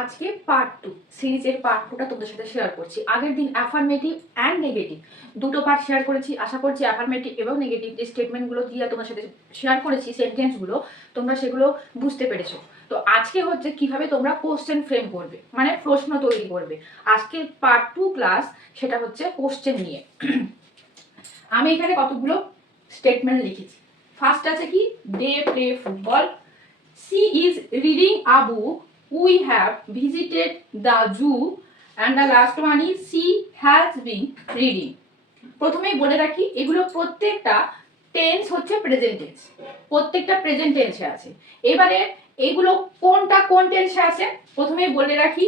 আজকে পার্ট 2 সিরিজের পার্ট 2টা তোমাদের সাথে শেয়ার করছি। আগের দিন অ্যাফার্মেটিভ অ্যান্ড নেগেটিভ দুটো পার্ট শেয়ার করেছি। আশা করছি অ্যাফার্মেটিভ এবং নেগেটিভ যে স্টেটমেন্টগুলো দিয়ে তোমার সাথে শেয়ার করেছি, সেন্টেন্সগুলো তোমরা সেগুলো বুঝতে পেরেছো। তো আজকে হচ্ছে কিভাবে তোমরা কোশ্চেন ফ্রেম করবে, মানে প্রশ্ন তৈরি করবে। আজকে পার্ট 2 ক্লাস, সেটা হচ্ছে কোশ্চেন নিয়ে। আমি এখানে কতগুলো স্টেটমেন্ট লিখেছি। ফার্স্ট আছে কি, they play football, she is reading a book, we have visited the zoo, and the last one is she has been reading. প্রথমেই বলে রাখি, এগুলো প্রত্যেকটা টেন্স হচ্ছে প্রেজেন্ট টেন্স, প্রত্যেকটা প্রেজেন্ট টেন্সে আছে। এবারে এগুলো কোনটা কোন টেন্সে আছে প্রথমেই বলে রাখি।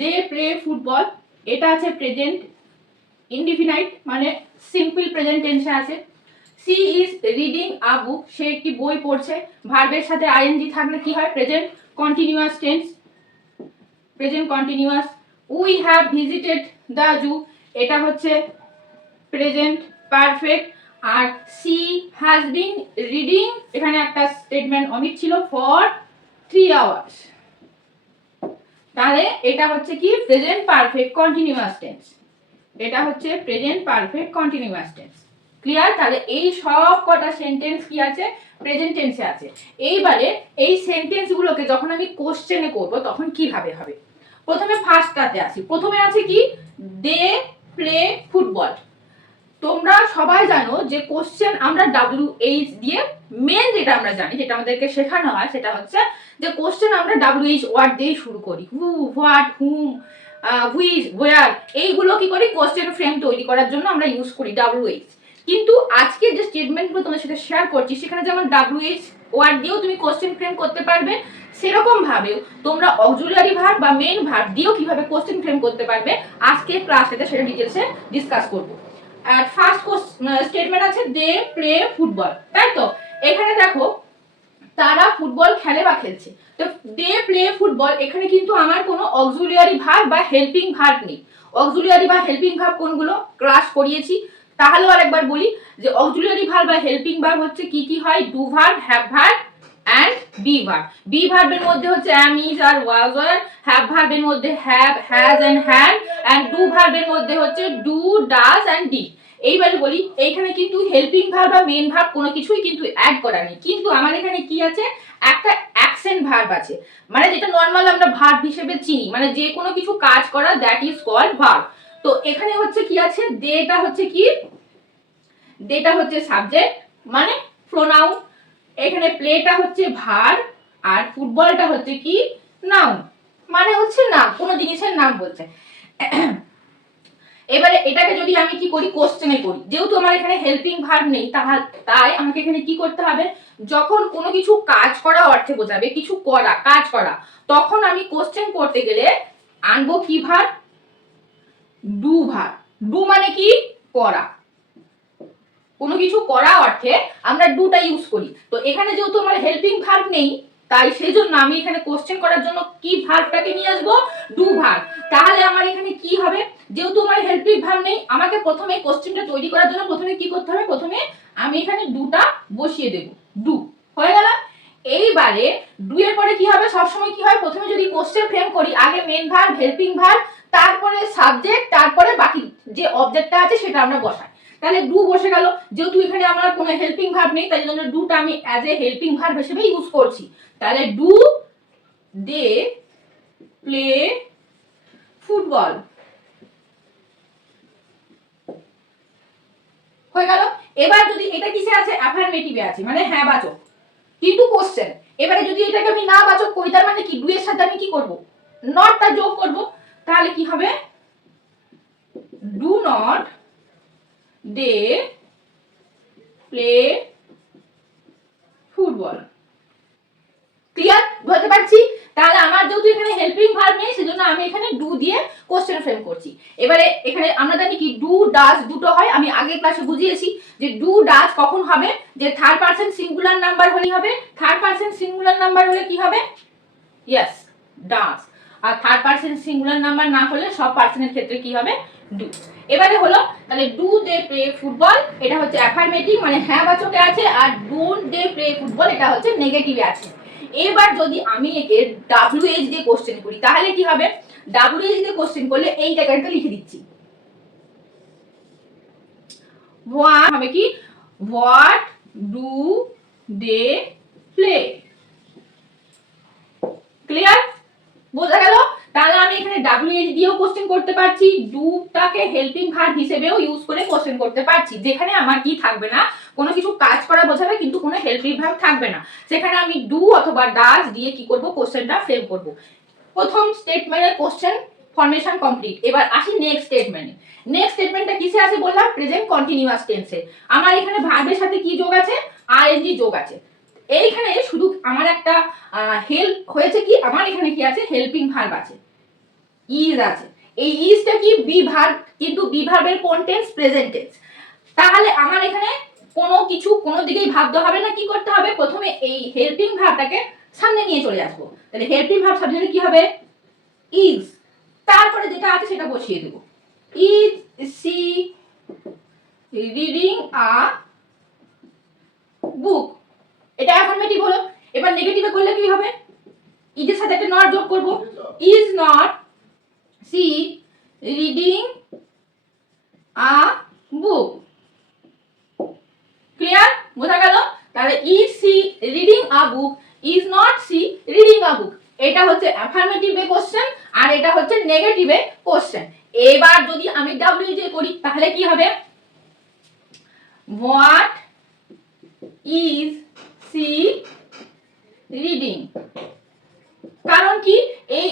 দে প্লে ফুটবল, এটা আছে প্রেজেন্ট ইনডিফিনাইট, মানে সিম্পল প্রেজেন্ট টেন্সে আছে। She is reading a book, সে একটি বই পড়ছে। ভার্বের সাথে আইএনজি থাকলে কি হয়, present continuous tense, present continuous. We have visited the zoo, এটা হচ্ছে প্রেজেন্ট পারফেক্ট। আর সি হ্যাজ বিন রিডিং, এখানে একটা স্টেটমেন্ট অমিট ছিল, ফর 3 আওয়ার্স। তাহলে এটা হচ্ছে কি প্রেজেন্ট পারফেক্ট কন্টিনিউয়াস টেন্স, এটা হচ্ছে present perfect continuous tense. Clear? তাহলে এই সব কটা সেন্টেন্স কি আছে, প্রেজেন্ট টেন্সে আছে। এইবারে এই সেন্টেন্সগুলোকে যখন আমি কোশ্চেনে করব তখন কিভাবে হবে। প্রথমে ফার্স্টটাতে আসি। প্রথমে আছে কি, দে প্লে ফুটবল। তোমরা সবাই জানো যে কোশ্চেন আমরা WH দিয়ে, মেন যেটা আমরা জানি, যেটা আমাদেরকে শেখানো হয় সেটা হচ্ছে যে কোশ্চেন আমরা WH ওয়ার্ড দিয়ে শুরু করি। হু, হোয়াট, হুম, হুইচ, ওয়ার, এইগুলো কি করি কোশ্চেন ফ্রেম তৈরি করার জন্য আমরা ইউজ করি WH। কিন্তু আজকে যে স্টেটমেন্টগুলো তোমাদের সাথে শেয়ার করছি সেখানে যেমন WH ওয়ার্ড দিয়েও তুমি কোশ্চেন ফ্রেম করতে পারবে, সেরকম ভাবেও তোমরা অক্সিলিয়ারি ভার্ব বা মেইন ভার্ব দিয়েও কিভাবে কোশ্চেন ফ্রেম করতে পারবে আজকে ক্লাসেতে সেটা ডিটেইলসে ডিসকাস করব। আর ফার্স্ট স্টেটমেন্ট আছে দে প্লে ফুটবল, তাই তো? এখানে দেখো তারা ফুটবল খেলে বা খেলছে। তো দে প্লে ফুটবল, এখানে কিন্তু আমার কোনো অক্সিলিয়ারি ভার্ব বা হেল্পিং ভার্ব নেই। অক্সিলিয়ারি বা হেল্পিং ভার্ব কোনগুলো ক্লাস করিয়েছি, তাহলেও আরেকবার বলি যে অক্সিলিয়ারি ভার্ব বা হেল্পিং ভার্ব হচ্ছে কি কি হয়, do verb, have verb and be verb. Be ভার্বের মধ্যে হচ্ছে am, is আর was আর, হ্যাভ ভার্বের মধ্যে have, has and had, and do ভার্বের মধ্যে হচ্ছে do, does and did। এইবারে বলি, এইখানে কিন্তু হেল্পিং ভার্ব বা মেইন ভার্ব কোনো কিছুই কিন্তু অ্যাড করা নেই, কিন্তু আমার এখানে কি আছে, একটা অ্যাকশন ভার্ব আছে, মানে যেটা নরমাল আমরা ভার্ব হিসেবে চিনি, মানে যে কোনো কিছু কাজ করা, দ্যাট ইজ কল্ড ভার্ব। তো এখানে হচ্ছে কি আছে, দেটা হচ্ছে কি, দেটা হচ্ছে সাবজেক্ট মানে প্রোনাউন, এখানে প্লেটা হচ্ছে ভার্ব, আর ফুটবলটা হচ্ছে কি নাউন, মানে হচ্ছে নাম, কোনো জিনিসের নাম বলছে। এবারে এটাকে যদি আমি কি করি, কোশ্চেনে করি, যেহেতু আমার এখানে হেল্পিং ভার্ব নেই, তাই আমাকে এখানে কি করতে হবে, যখন কোনো কিছু কাজ করা অর্থে বোঝাবে, কিছু করা, কাজ করা, তখন আমি কোশ্চেন করতে গেলে আনবো কি ভার্ব, ডু ভার্ব। ডু মানে কি, করা, কোনো কিছু করা অর্থে আমরা ডুটা ইউজ করি। তো এখানে যেহেতু আমার হেল্পিং ভার্ব নেই, তাই সেই জন্য আমি এখানে কোশ্চেন করার জন্য কি ভার্বটাকে নিয়ে আসবো, ডু ভার্ব। তাহলে আমার এখানে কি হবে, যেহেতু আমার হেল্পিং ভার্ব নেই, আমাকে প্রথমে কোশ্চেনটা তৈরি করার জন্য প্রথমে কি করতে হবে, প্রথমে আমি এখানে ডুটা বসিয়ে দেব, ডু হয়ে গেল। এইবারে ডু এর পরে কি হবে, সবসময় কি হয়, প্রথমে যদি কোশ্চেন ফ্রেম করি, আগে মেন ভার্ব, হেল্পিং ভার্ব, তারপরে সাবজেক্ট, তারপরে বাকি যে অবজেক্টটা আছে সেটা আমরা বসাই। তাহলে ডু বসে গেল, যেহেতু এখানে আমার কোনো হেল্পিং ভার্ব নেই, তাই জন্য ডুটা আমি অ্যাজ এ হেল্পিং ভার্ব হিসেবে ইউজ করছি। তাহলে ডু দে প্লে ফুটবল হয়ে গেল। এবার যদি এটা কিসে আছে, অ্যাফার্মেটিভে আছে, মানে হ্যাঁ বাচক, কিন্তু কোশ্চেন। এবারে যদি এটাকে আমি না বাচক করি, তার মানে কি, ডু এর সাথে আমি কি করব, নটটা যোগ করব। তাহলে কি হবে, do not they play football. Clear? বুঝতে পারছি? তাহলে আমার যেহেতু এখানে হেল্পিং ভার্ব নেই, সেজন্য আমি এখানে ডু দিয়ে কোশ্চেন ফ্রেম করছি। এবারে এখানে আমরা জানি কি, ডু ডাজ দুটো হয়, আমি আগের ক্লাসে বুঝিয়েছি যে ডু ডাজ কখন হবে, যে থার্ড পারসন সিঙ্গুলার নাম্বার হলেই হবে। থার্ড পারসন সিঙ্গুলার নাম্বার হলে কি হবে, ইয়েস, ডাজ। আর থার্ড পারসন সিঙ্গুলার নাম্বার না হলে সব পারসনের ক্ষেত্রে কি হবে, ডু। এবারে হলো, তাহলে ডু দে প্লে ফুটবল, এটা হচ্ছে অ্যাফার্মেটিভ মানে হ্যাঁ বাচকে আছে, আর ডোন্ট দে প্লে ফুটবল এটা হচ্ছে নেগেটিভে আছে। এবার যদি আমি একে WH দিয়ে কোশ্চেন করি তাহলে কি হবে, WH দিয়ে কোশ্চেন করলে এই জায়গাটা লিখে দিচ্ছি, হবে কি what do they play. Clear, বোঝা গেল? তাহলে আমি এখানে WH দিয়েও কোশ্চেন করতে পারছি, ডুটাকে হেল্পিং ভার্ব হিসেবেও ইউজ করে কোশ্চেন করতে পারছি, যেখানে আমার কি থাকবে না, কোনো কিছু কাজ করা বোঝাবে কিন্তু কোনো হেল্পিং ভার্ব থাকবে না, সেখানে আমি ডু অথবা ডাজ দিয়ে কি করব, কোশ্চেনটা ফ্রেম করব। প্রথম স্টেটমেন্টের কোশ্চেন ফর্মেশন কমপ্লিট। এবার আসি নেক্সট স্টেটমেন্টে। নেক্সট স্টেটমেন্টটা কিসে আছে বললাম, প্রেজেন্ট কন্টিনিউয়াস টেন্সে। আমার এখানে ভার্বের সাথে কি যোগ আছে, আইএনজি যোগ আছে। এইখানে শুধু আমার একটা হেল্প হয়েছে, কি আমার এখানে কি আছে, হেল্পিং ভার্ব আছে, ইজ আছে। এই ইজটা কি বি ভার্ব, কিন্তু বি ভার্বের কোন টেন্স, প্রেজেন্ট টেন্স। তাহলে আমার এখানে কোনো কিছু কোনো দিকেই ভাবতে হবে না, কি করতে হবে, প্রথমে এই হেল্পিং ভার্বটাকে সামনে নিয়ে চলে আসবো। তাহলে হেল্পিং ভার্ব সাবজেক্টে কি হবে, ইজ, তারপরে যেটা আছে সেটা বসিয়ে দেব, is she reading a book, এটা অ্যাফার্মেটিভ হলো। এবার নেগেটিভে করলে কি হবে, ইজের সাথে একটা নট যোগ করব, is not she reading a book. Clear, বোঝা গেল? তাহলে is she reading a book, is not she reading a book, এটা হচ্ছে অ্যাফার্মেটিভে কোশ্চেন আর এটা হচ্ছে নেগেটিভে কোশ্চেন। এবার যদি আমি WJ করি তাহলে কি হবে, হোয়াট ইজ সি রিডিং, কারণ কি এই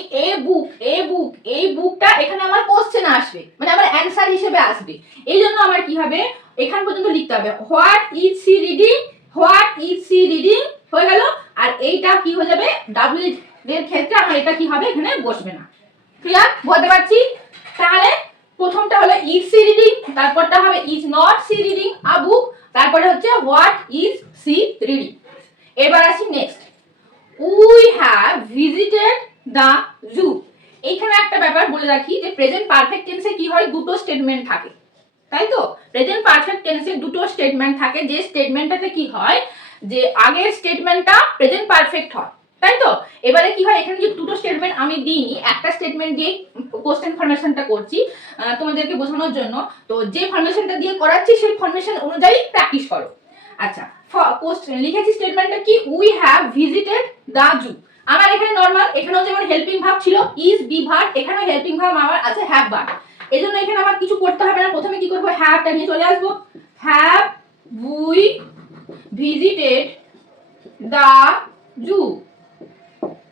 এই বুকটা এখানে আমার কোশ্চেন আসবে, মানে আমার অ্যানসার হিসেবে আসবে, এই জন্য আমার কি হবে, এখান পর্যন্ত লিখতে হবে what is she reading, what is she reading হয়ে গেল। আর এইটা কি হয়ে যাবে, WH এর ক্ষেত্রে আমার এটা কি হবে, এখানে বসবে না। ক্লিয়ার, বলতে পারছি? তাহলে প্রথমটা হলো ইজ সি রিডিং, তারপরটা হবে is not she reading a book, তারপরে হচ্ছে হোয়াট ইজ সি রিডিং। এবার আসি next, we have visited the zoo. এইখানে একটা ব্যাপার বলে রাখি যে প্রেজেন্ট পারফেক্ট টেন্সে কি হয়, দুটো স্টেটমেন্ট থাকে, তাই তো? প্রেজেন্ট পারফেক্ট টেন্সে দুটো স্টেটমেন্ট থাকে, যে স্টেটমেন্টটাতে কি হয়, যে আগের স্টেটমেন্টটা প্রেজেন্ট পারফেক্ট হয়, তাই তো? এবারে কি হয়, এখানে যে দুটো স্টেটমেন্ট আমি দিই, একটা স্টেটমেন্ট দিয়ে কোশ্চেন ফরমেশনটা করছি তোমাদেরকে বোঝানোর জন্য, তো যে ফরমেশনটা দিয়ে করাচ্ছি সেই ফরমেশন অনুযায়ী প্র্যাকটিস করো। আচ্ছা, লিখেছি স্টেটমেন্টটা কি, we have visited the zoo. আমার এখানে নরমাল, এখানেও যেমন হেল্পিং ভার্ব ছিল ইজ বি ভার্ব, এখানেও হেল্পিং ভার্ব আমার আছে হ্যাভ ভার্ব, এজন্য এখানে আমার কিছু করতে হবে না। প্রথমে কি করব, হ্যাভটা নিয়ে চলে আসবো, have we visited the zoo,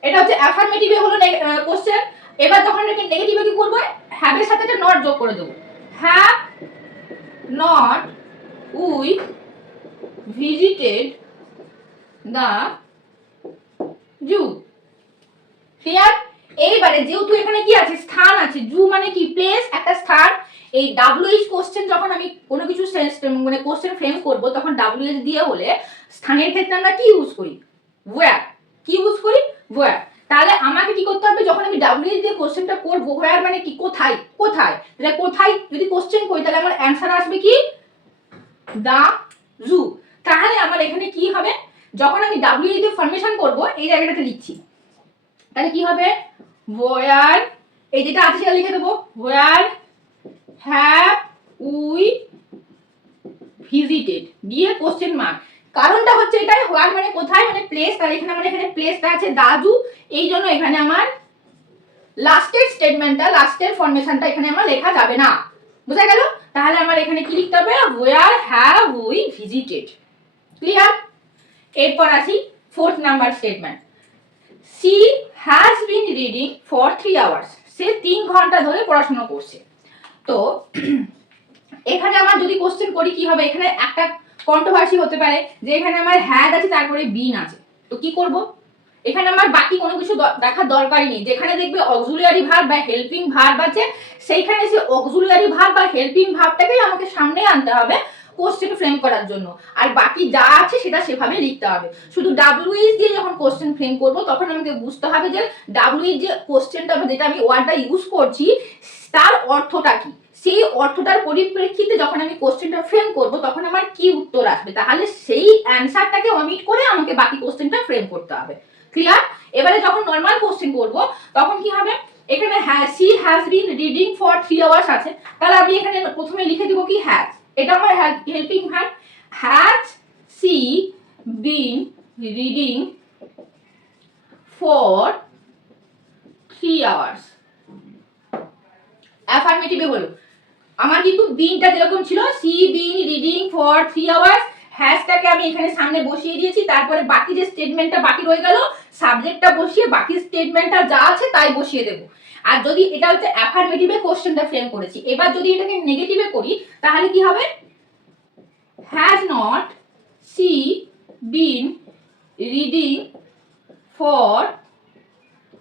এটা হচ্ছে অ্যাফার্মেটিভে হলো কোশ্চেন। এবার যখন নেগেটিভে কি করব, হ্যাভ এর সাথে একটা নট যোগ করে দেব, have not we visited the zoo. Clear? এইবারে যেহেতু এখানে কি আছে, স্থান আছে, জু মানে কি, প্লেস, একটা স্থান। এই WH কোশ্চেন যখন আমি কোনো কিছু মানে কোশ্চেন ফ্রেম করব, তখন WH দিয়ে হলে স্থানের ক্ষেত্রে আমরা কি ইউজ করি, ওয়্যার। কি ইউজ করি, ওয়্যার। তাহলে আমাকে কি করতে হবে, যখন আমি WH দিয়ে কোশ্চেনটা করব, ওয়্যার মানে কি, কোথায়, কোথায়, তাহলে কোথায় যদি কোশ্চেন করি তাহলে আমার অ্যানসার আসবে কি, দা জু। তাহলে আমার এখানে কি হবে, যখন আমি WH দিয়ে ফরমেশন করব, এই জায়গাটাতে লিখছি, তাহলে কি হবে, ওয়্যার, এই যেটা আছে সেটা লিখে দেবো, ওয়্যার হ্যাভ উই ভিজিটেড দিয়ে কোশ্চেন মার্ক। কারণটা হচ্ছে এটাই, হোয়ার মানে কোথায়, মানে প্লেস, তার এখানে আমার এখানে প্লেসটা আছে দাজু, এই জন্য এখানে আমার লাস্টের স্টেটমেন্টটা, লাস্টের ফরমেশনটা এখানে আমার লেখা যাবে না। বুঝা গেল? তাহলে আমার এখানে কি লিখতে হবে, where have we visited. Clear? এরপর আসি 4th number statement, she has been reading for 3 hours, সে 3 ঘন্টা ধরে পড়াশোনা করছে। তো এখানে আমার যদি কোশ্চেন করি কি হবে, এখানে একটা কন্ট্রোভার্সি হতে পারে যে এখানে আমার হ্যাড আছে তারপরে বিন আছে, তো কি করব, এখানে আমার বাকি কোনো কিছু দেখার দরকারই নেই। যেখানে দেখবে অক্সিলিয়ারি ভার্ব বা হেল্পিং ভার্ব আছে, সেইখানে সে অক্সিলিয়ারি ভার্ব বা হেল্পিং ভার্বটাকেই আমাকে সামনে আনতে হবে কোশ্চেন ফ্রেম করার জন্য, আর বাকি যা আছে সেটা সেভাবে লিখতে হবে। শুধু WH দিয়ে যখন কোশ্চেন ফ্রেম করব, তখন আমাকে বুঝতে হবে যে WH যে কোশ্চেনটা, যেটা আমি ওয়ার্ডটা ইউজ করছি, তার অর্থটা কি, সেই অর্থটার পরিপ্রেক্ষিতে যখন আমি কোশ্চেনটা ফ্রেম করব, তখন আমার কি উত্তর আসবে, তাহলে সেই অ্যানসারটাকে অমিট করে আমাকে বাকি কোশ্চেনটা ফ্রেম করতে হবে। ক্লিয়ার? এবারে যখন নর্মাল কোশ্চেন করব তখন কি হবে, এখানে she has been reading for 3 hours আছে, তাহলে আমি এখানে প্রথমে লিখে দিব কি has, এটা আমার helping verb. has she been reading for 3 hours, অ্যাফার্মেটিভে হলো। আমার কিন্তু বিনটা যেরকম ছিল she been reading for 3 hours, হ্যাশটাকে আমি এখানে সামনে বসিয়ে দিয়েছি, তারপরে বাকি যে স্টেটমেন্টটা বাকি রয়ে গেল সাবজেক্টটা বসিয়ে বাকি স্টেটমেন্টটা যা আছে তাই বসিয়ে দেব। আর যদি এটা হচ্ছে অ্যাফার্মেটিভে কোশ্চেনটা ফ্রেম করেছি, এবার যদি এটাকে নেগেটিভে করি তাহলে কি হবে, has not she been reading for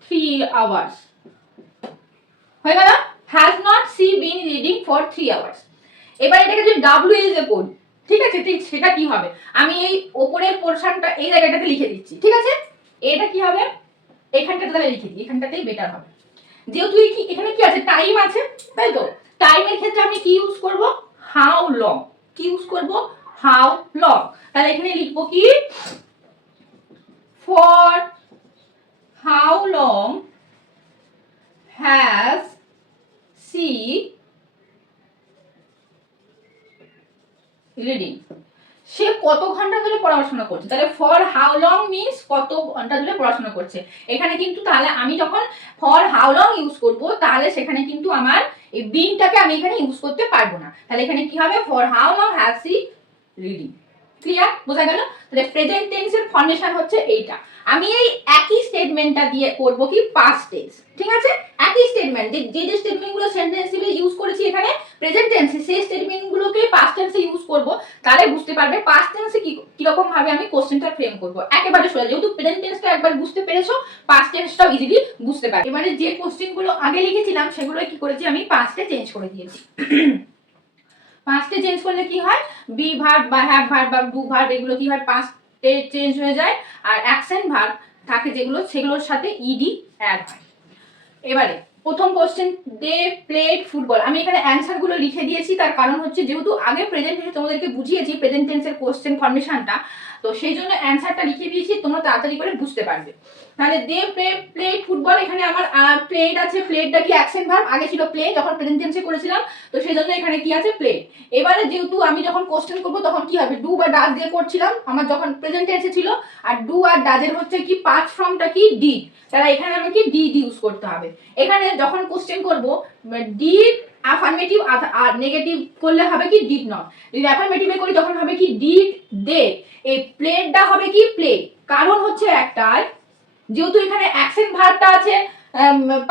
3 hours, হয়ে গেল has not she been reading for 3 hours। এবার এটাকে যদি WH এ পড়ি, ঠিক আছে, ঠিক সেটা কি হবে, আমি এই উপরের পোরশনটা এই জায়গাটাতে লিখে দিচ্ছি, ঠিক আছে। এটা কি হবে, এখানটাতে তাহলে লিখে দিই, এখানটাতেই বেটার হবে, যেহেতু কি এখানে কি আছে টাইম আছে, তাই তো টাইমের ক্ষেত্রে আমি কি ইউজ করব, হাউ লং, কি ইউজ করব, হাউ লং। তাহলে এখানে লিখবো কি, for how long has she reading, সে কত ঘন্টা ধরে পড়াশোনা করছে, তাহলে ফর হাউ লং মিন্স কত ঘন্টা ধরে পড়াশোনা করছে। এখানে কিন্তু তাহলে আমি যখন ফর হাউ লং ইউজ করব তাহলে সেখানে কিন্তু আমার এই বিনটাকে আমি এখানে ইউজ করতে পারবো না, তাহলে এখানে কি হবে, for how long has she reading. Clear, বোঝা গেল? তাহলে প্রেজেন্ট টেন্সের ফর্মেশন হচ্ছে এইটা। আমি এই একই স্টেটমেন্টটা দিয়ে করব কি পাস্ট টেন্স, ঠিক আছে, একই স্টেটমেন্ট যে যে স্টেটমেন্টগুলো সেন্টেন্সে ইউজ করেছি এখানে প্রেজেন্ট টেন্সে, সেই স্টেটমেন্টগুলোকে পাস্ট টেন্সে ইউজ করব, তাহলে বুঝতে পারবে পাস্ট টেন্সে কি রকম ভাবে আমি কোশ্চেনটা ফ্রেম করব, একেবারে সোজা। যেহেতু প্রেজেন্ট টেন্সটা একবার বুঝতে পেরেছো, পাস্ট টেন্সটাও ইজিলি বুঝতে পারবে। এবারে যে কোশ্চেনগুলো আগে লিখেছিলাম সেগুলো কি করেছি আমি পাস্টে চেঞ্জ করে দিয়েছি। পাস্টে চেঞ্জ করলে কি হয়, বি ভার্ব বা হ্যাভ ভার্ব বা ডু ভার্ব এগুলো কি হয় পাস্টে চেঞ্জ হয়ে যায়, আর অ্যাকশন ভার্ব থাকে যেগুলো সেগুলোর সাথে ইডি অ্যাড হয়। এবারে প্রথম কোশ্চেন, দে প্লেড ফুটবল, আমি এখানে অ্যানসার গুলো লিখে দিয়েছি, তার কারণ হচ্ছে যেহেতু আগে প্রেজেন্ট টেন্সে তোমাদেরকে বুঝিয়েছি প্রেজেন্ট টেন্সের কোশ্চেন ফর্মেশনটা, তো সেই জন্য অ্যানসারটা লিখে দিয়েছি, তোমরা তাড়াতাড়ি করে বুঝতে পারবে। তাহলে দে প্লেড ফুটবল, এখানে আমার প্লেড আছে, প্লেডটা কি অ্যাকশন ভার্ব, আগে ছিল প্লে যখন প্রেজেন্ট টেন্সে করেছিলাম, তো সেই জন্য এখানে কি আছে প্লেড। এবারে যেহেতু আমি যখন কোশ্চেন করব তখন কি হবে, ডু বা ডাজ দিয়ে করছিলাম আমার যখন প্রেজেন্ট টেন্সে ছিল, আর ডু আর ডাজের হচ্ছে কি পাস্ট ফর্মটা কি ডিড, তাহলে এখানে আমাকে ডিড ইউজ করতে হবে। এখানে যখন কোশ্চেন করব ডিড অ্যাফার্মেটিভ আর নেগেটিভ করলে হবে কি ডিড নট, যদি অ্যাফার্মেটিভে করি তখন হবে কি ডিড দে, এই প্লেডটা হবে কি প্লে, কারণ হচ্ছে একটাই যেহেতু এখানে অ্যাকশন ভার্বটা আছে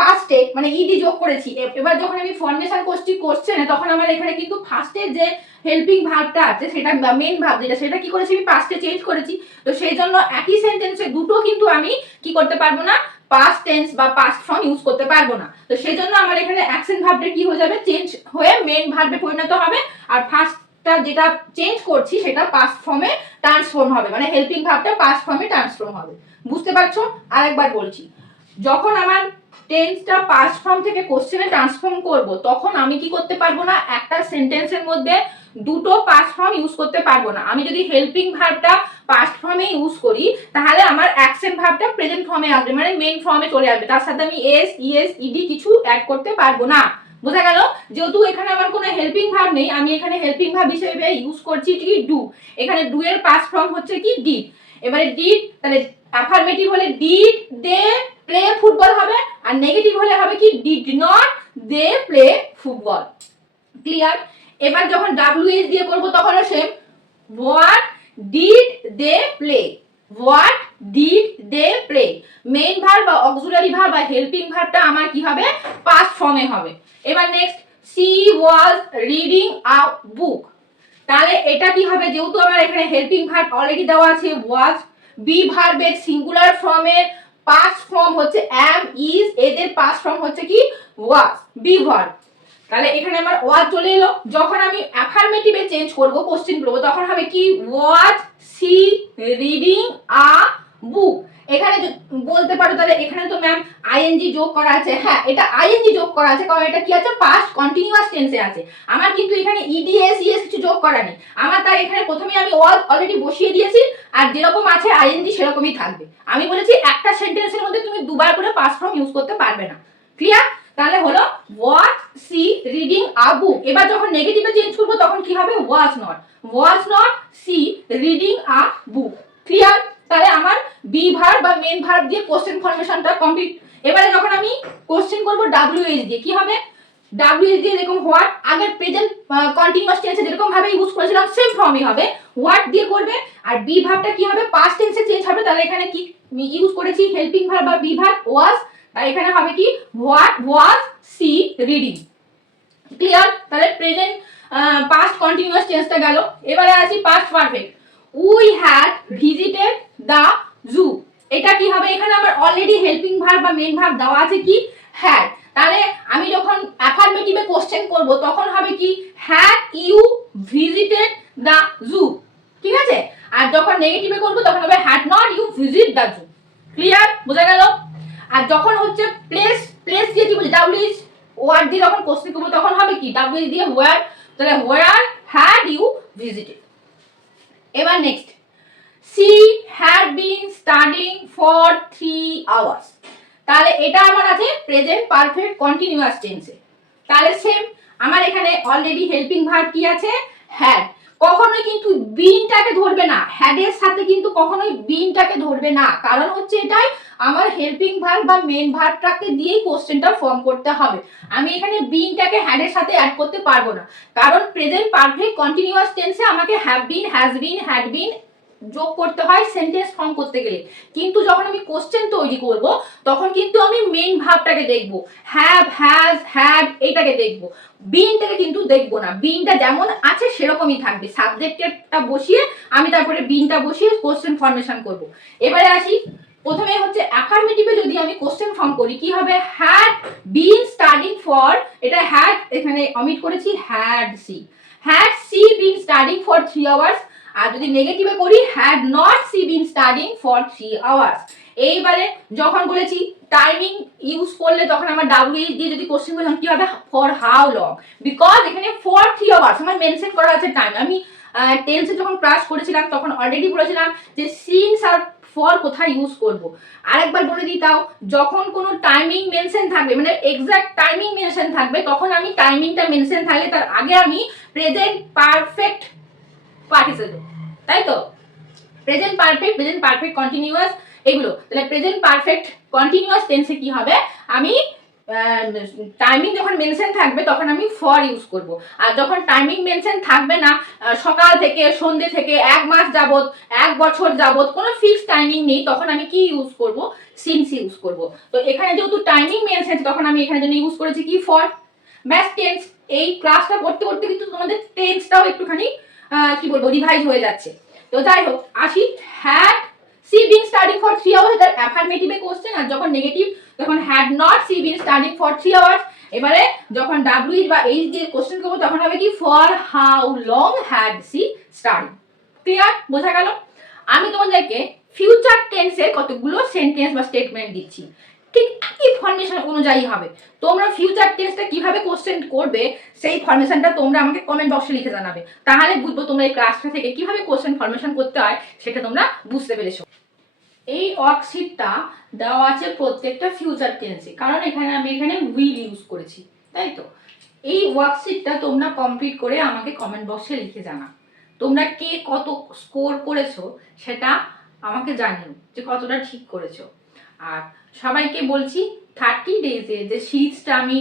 পাস্টে মানে ইডি যোগ করেছি, এবার যখন আমি ফর্মেশন করছি কোশ্চেনে তখন আমার এখানে কিন্তু ফার্স্টে যে হেল্পিং ভার্বটা আছে সেটা মেইন ভার্ব যেটা সেটা কি করেছি আমি পাস্টে চেঞ্জ করেছি, তো সেই জন্য একই সেন্টেন্সে দুটো কিন্তু আমি কি করতে পারবো না, পাস্ট টেন্স বা পাস্ট ফর্ম ইউজ করতে পারবো না, তো সেই জন্য আমার এখানে অ্যাকশন ভার্বটা কি হয়ে যাবে চেঞ্জ হয়ে মেইন ভার্বে পরিণত হবে, আর ফার্স্টটা যেটা চেঞ্জ করছি সেটা পাস্ট ফর্মে ট্রান্সফর্ম হবে, মানে হেল্পিং ভার্বটা পাস্ট ফর্মে ট্রান্সফর্ম হবে। বুঝতে পারছো? আরেকবার বলছি, যখন আমার টেন্সটা পাস্ট ফর্ম থেকে কোশ্চেনে ট্রান্সফর্ম করব তখন আমি কি করতে পারবো না, একটা সেন্টেন্সের মধ্যে দুটো পাস্ট ফর্ম ইউজ করতে পারবো না। আমি যদি হেল্পিং ভার্বটা পাস্ট ফর্মে ইউজ করি তাহলে আমার অ্যাকশন ভার্বটা প্রেজেন্ট ফর্মে আসবে, মানে মেইন ফর্মে চলে আসবে, তার সাথে আমি এস ইএস ইডি কিছু অ্যাড করতে পারবো না। বোঝা গেল? যেহেতু এখানে আমার কোনো হেল্পিং ভার্ব নেই, আমি এখানে হেল্পিং ভার্ব হিসেবে ইউজ করছি কি ডু, এখানে ডু এর পাস্ট ফর্ম হচ্ছে কি ডিড। এবারে ডিড, তাহলে অ্যাফার্মেটিভ হলে ডিড দে প্লে ফুটবল হবে, আর নেগেটিভ হলে হবে কি did not they play football. Clear? এবার যখন WH দিয়ে করব তখন same, what did they play, what did they play, main verb বা অক্সিলারি ভার্ব বা হেল্পিং ভার্বটা আমার কি হবে পাস্ট ফর্মে হবে। এবার next, she was reading a book, তাহলে এটা কি হবে, যেহেতু আমার এখানে হেল্পিং ভার্ব অলরেডি দেওয়া আছে was, বি ভার্বের সিঙ্গুলার ফর্মের পাস্ট ফর্ম হচ্ছে am is, এদের পাস্ট ফর্ম হচ্ছে কি was, বি ভার্ব, তাহলে এখানে আমার was চলে এলো। যখন আমি অ্যাফার্মেটিভে চেঞ্জ করব কোশ্চেন করব তখন হবে কি was she reading a book, এখানে বলতে পারো তাহলে এখানে তো ম্যাম আইএনজি যোগ করা আছে। হ্যাঁ, এটা আইএনজি যোগ করা আছে কারণ এটা কি আছে, পাস্ট কন্টিনিউয়াস টেন্সে আছে। আমার কিন্তু এখানে ইডিএস ইএস কিছু যোগ করা নেই আমার, তাই এখানে প্রথমে আমি ওয়াজ অলরেডি বসিয়ে দিয়েছি, আর যেরকম আছে আইএনজি সেরকমই থাকবে। আমি বলেছি একটা সেন্টেন্সের মধ্যে তুমি দুবার করে পাস্ট ফর্ম ইউজ করতে পারবে না। ক্লিয়ার? তাহলে হলো ওয়াজ সি রিডিং আ বুক। এবার যখন নেগেটিভে চেঞ্জ করবো তখন কি হবে, was not she reading a book. Clear? তাহলে আমার বি ভার্ব বা মেন ভার্ব দিয়ে কোশ্চেন ফরমেশনটা কমপ্লিট। এবারে যখন আমি কোশ্চেন করব ডব্লিউএইচ দিয়ে, কি হবে, ডব্লিউএইচ দিয়ে যেরকম হোয়াট আগের প্রেজেন্ট কন্টিনিউয়াস টেন্সে যেরকম ভাবে ইউজ করেছিলাম সেম ফর্মই হবে, হোয়াট দিয়ে করবে। আর বি ভার্বটা কি হবে, পাস্ট টেন্সে চেঞ্জ হবে। তাহলে এখানে কি ইউজ করেছি, হেল্পিং ভার্ব বা বি ভার্ব ওয়াজ, তাই এখানে হবে কি what was she reading. Clear? তাহলে প্রেজেন্ট পাস্ট কন্টিনিউয়াস টেন্সটা গেল। এবারে আসি past perfect. We had visited the zoo. এটা কি হবে, এখানে আমার অলরেডি হেল্পিং ভার্ব বা মেন ভার্ব দেওয়া আছে কি, হ্যাড। তাহলে আমি যখন অ্যাফার্মেটিভে কোশ্চেন করব তখন হবে কি, had you visited the zoo. ঠিক আছে? আর যখন নেগেটিভে করব তখন হবে had not you visit the zoo. Clear? বোঝা গেল? আর যখন হচ্ছে প্লেস দিয়ে কি বলি, ডাব্লিউএইচ ওয়ার্ড দিয়ে যখন কোশ্চেন করব তখন হবে কি, ডাব্লিউএইচ দিয়ে হোয়ার। তাহলে হোয়ার হ্যাড ইউ ভিজিটেড। এবার next, she had been studying for 3 hours। তাহলে এটা আমার আছে প্রেজেন্ট পারফেক্ট কন্টিনিউয়াস টেন্সে। তাহলে সেম আমার এখানে অলরেডি হেল্পিং ভার্ব কি আছে, হ্যাড। কখনোই কিন্তু বিনটাকে ধরবে না, হ্যাডের সাথে কিন্তু কখনোই বিনটাকে ধরবে না, কারণ হচ্ছে এটাই আমার হেল্পিং ভার্ব বা মেন ভার্বটাকে দিয়েই কোশ্চেনটা ফর্ম করতে হবে। আমি এখানে বিনটাকে হ্যাডের সাথে অ্যাড করতে পারবো না, কারণ প্রেজেন্ট পারফেক্ট কন্টিনিউয়াস টেন্সে আমাকে have been, has been, had been যোগ করতে হয় সেন্টেন্স ফর্ম করতে গেলে। কিন্তু যখন আমি কোশ্চেন তৈরি করব তখন কিন্তু আমি মেন ভার্বটাকে দেখব, হ্যাভ, হ্যাজ, হ্যাড এটাকে দেখব, বিনটাকে কিন্তু দেখব না। বিনটা যেমন আছে সেরকমই থাকবে, সাবজেক্টেরটা বসিয়ে আমি তারপরে বিনটা বসিয়ে কোশ্চেন ফর্মেশন করব। এবারে আসি, প্রথমে হচ্ছে অ্যাফার্মেটিভে যদি আমি কোশ্চেন ফর্ম করি কি হবে, হ্যাড বিন স্টাডিং ফর, এটা হ্যাড এখানে অমিট করেছি, had she been studying for 3 hours. আর যদি নেগেটিভে করি, had not she been studying for 3 hours. এইবারে যখন বলেছি টাইমিং ইউজ করলে তখন আমার ডাব্লিউএইচ দিয়ে যদি কোশ্চেন করি কি হবে, ফর হাউ লং, বিকজ এখানে ফর 3 আওয়ার্স আমার মেনশন করা আছে টাইম। আমি টেন্সে যখন ক্লাস করেছিলাম তখন অলরেডি বলেছিলাম যে সিন্স আর ফর কোথায় ইউজ করব। আরেকবার বলে দিই তাও, যখন কোনো টাইমিং মেনশন থাকবে মানে এক্সাক্ট টাইমিং মেনশন থাকবে তখন আমি টাইমিংটা মেনশন থাকলে তার আগে আমি প্রেজেন্ট পারফেক্ট পার্টিসিপল, তাই তো, প্রেজেন্ট পারফেক্ট কন্টিনিউয়াস এগুলো। তাহলে প্রেজেন্ট পারফেক্ট কন্টিনিউয়াস টেন্সে কি হবে, আমি টাইমিং যখন মেনশন থাকবে তখন আমি ফর ইউজ করব। আর যখন টাইমিং মেনশন থাকবে না, সকাল থেকে সন্ধ্যে থেকে 1 মাস যাবত 1 বছর যাবত কোনো ফিক্সড টাইমিং নেই, তখন আমি কি ইউজ করব, সিন্স ইউজ করব। তো এখানে যেহেতু টাইমিং মেনশন তখন আমি এখানে জন্য ইউজ করেছি কি, ফর। ব্যাস, টেন্স। এই ক্লাসটা করতে করতে কিন্তু তোমাদের টেন্সটাও একটুখানি কি বলবো রিভাইজ হয়ে যাচ্ছে। তো যাই হোক আসি, had she been studying for 3 hours, এটা অ্যাফার্মেটিভে কোশ্চেন। আর যখন নেগেটিভ তখন had not she been studying for 3 hours. এবারে যখন ডাব্লিউএইচ বা এইচ দিয়ে কোশ্চেন করব তখন হবে কি, for how long had she studying. Clear? বোঝা গেল? আমি তোমাদেরকে ফিউচার টেন্সের কতগুলো সেন্টেন্স বা স্টেটমেন্ট দিচ্ছি, ঠিক একই ফরমেশন অনুযায়ী হবে। তোমরা ফিউচার টেন্সটা কিভাবে কোশ্চেন করবে সেই ফরমেশনটা তোমরা আমাকে কমেন্ট বক্সে লিখে জানাবে, তাহলে বুঝবো তোমরা এই ক্লাসটা থেকে কিভাবে কোশ্চেন ফরমেশন করতে হয় সেটা তোমরা বুঝতে পেরেছো। এই ওয়ার্কশিটটা দেওয়া আছে প্রত্যেকটা ফিউচার টেন্সে, কারণ আমি এখানে উইল ইউজ করেছি, তাই তো। এই ওয়ার্কশিটটা তোমরা কমপ্লিট করে আমাকে কমেন্ট বক্সে লিখে জানা, তোমরা কে কত স্কোর করেছো সেটা আমাকে জানিও যে কতটা ঠিক করেছো। আর সবাইকে বলছি 30 ডেজে যে সিরিজটা আমি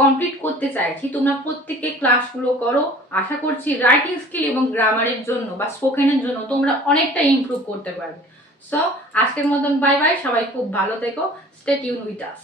কমপ্লিট করতে চাইছি, তোমরা প্রত্যেকে ক্লাসগুলো করো। আশা করছি রাইটিং স্কিল এবং গ্রামারের জন্য বা স্পোকেনের জন্য তোমরা অনেকটা ইমপ্রুভ করতে পারবে। সো আজকের মতন বাই বাই, সবাই খুব ভালো থেকো, স্টে টিউন উইথ আস।